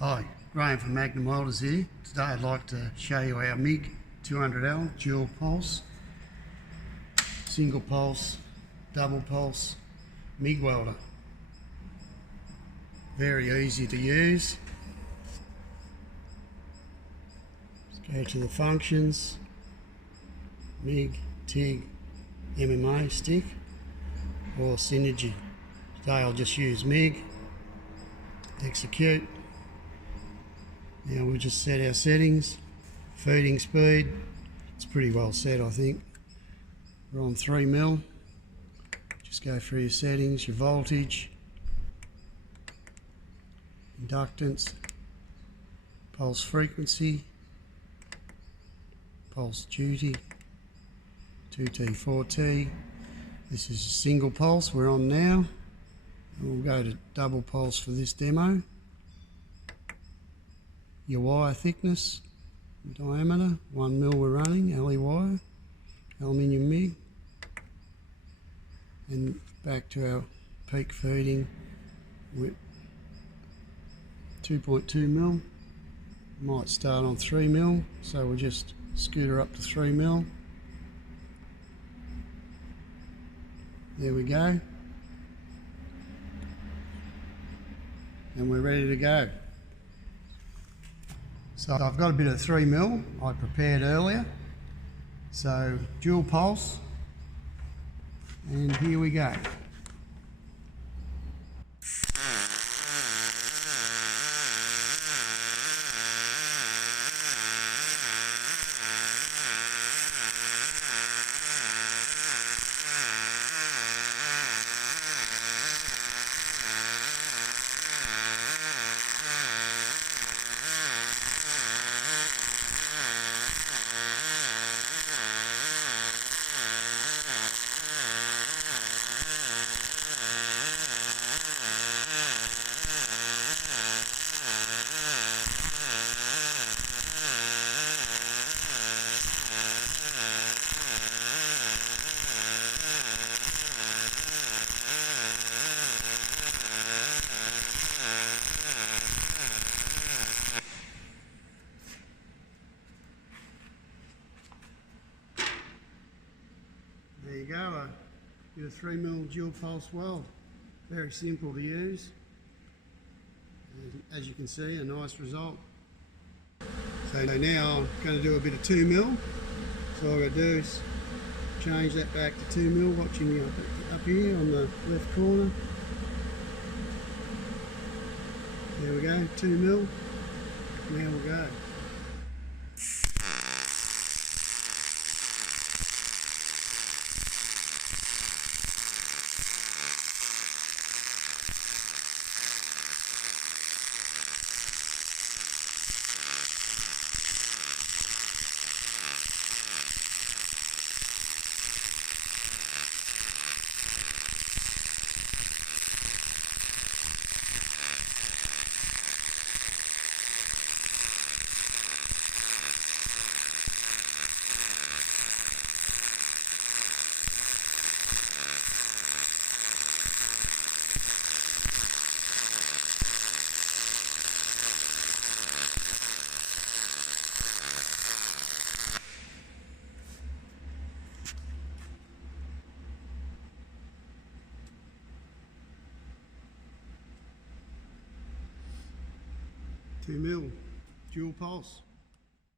Hi, Graeme from Magnum Welders here. Today I'd like to show you our MIG200L dual pulse, single pulse, double pulse MIG welder. Very easy to use. Let's go to the functions, MIG, TIG, MMA stick or synergy. Today I'll just use MIG, execute. Now we'll just set our settings, feeding speed, it's pretty well set I think. We're on 3mm, just go through your settings, your voltage, inductance, pulse frequency, pulse duty, 2T, 4T. This is a single pulse we're on now, and we'll go to double pulse for this demo. Your wire thickness, diameter, 1mm we're running, LE wire, aluminium MIG, and back to our peak feeding with 2.2mm. Might start on 3mm, so we'll just scooter up to 3mm. There we go. And we're ready to go. So I've got a bit of 3mm I prepared earlier. So dual pulse, and here we go. There you go, a 3mm dual pulse weld. Very simple to use. And as you can see, a nice result. So now I'm going to do a bit of 2mm. So all I've got to do is change that back to 2mm, watching you up here on the left corner. There we go, 2mm. Now we'll go. Two mil, dual pulse.